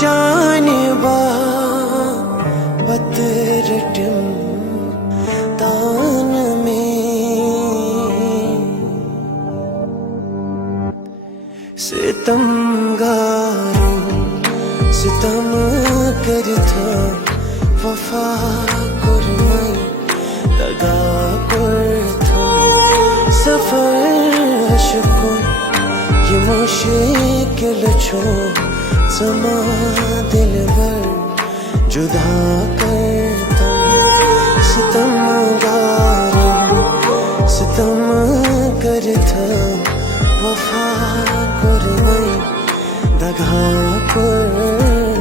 जानबा पतरटम तान में सितमगारों सितम करता वफा कुरमई दगा करता सफर अशकों ये मुश्किल छो समा दिल भर जुदा करता सितमगारों सितम करता वफा कुरमई दगा करता